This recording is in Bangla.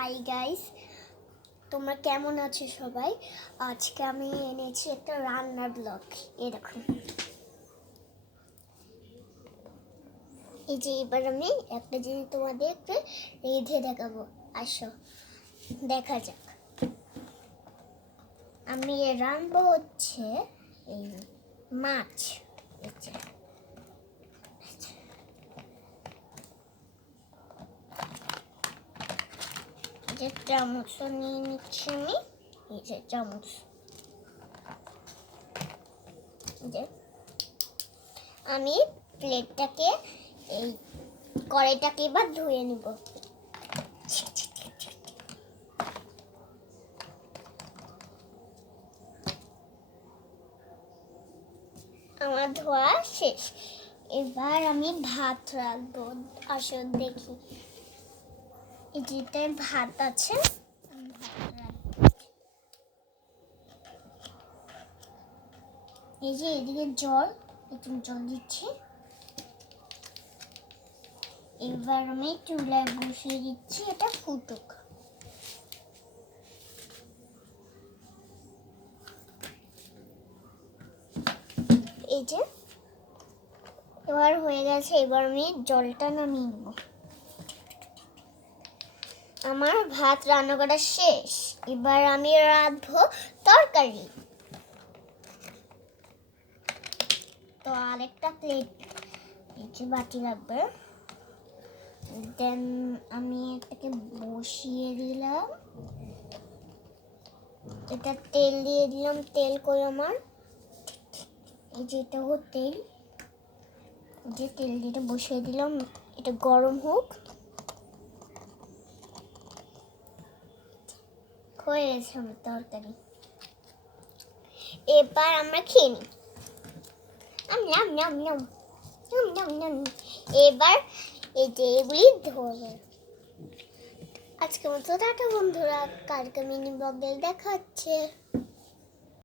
হাই গাইস, তোমরা কেমন আছো সবাই? আজকে আমি এনেছি একটা রান্নার ব্লগ। এই দেখো, এই যে এবার আমি একটা জিনিস তোমাদেরকে রেঁধে দেখাবো। আসো দেখা যাক। আমি রান্নাবো হচ্ছে এই মাছ। এই যে চামচ নিয়ে নিচ্ছি আমি, এই যে চামচ। যে আমি প্লেটটাকে এই কড়াইটাকে এবার ধুয়ে নিব। আমার ধোয়া শেষ। এবার আমি ভাত রাখবো। আসো দেখি, এটাতে ভাত আছে। এই যে এদিকে জল, একটু জল দিচ্ছি। এবার আমি চুলায় বসিয়ে দিচ্ছি, এটা ফুটুক। এই যে এবার হয়ে গেছে, এবার আমি জলটা নামিয়ে নেব। আমার ভাত রান্না করা শেষ। এবার আমি রাঁধবো তরকারি। তো আরেকটা প্লেট, এই যে বাটি লাগবে। দেন আমি এটাকে বসিয়ে দিলাম। এটা তেল দিয়ে দিলাম, তেল কই আমার, এই যে এটা তেল। যে তেল দিয়ে বসিয়ে দিলাম, এটা গরম হোক। হয়ে গেছে আমার তরকারি। এবার আমরা খেয়ে নিই। এবার এই যে এগুলি ধরবে। আজকে মতো টাটা বন্ধুরা, কালকে মিনি ব্লগে দেখা হচ্ছে।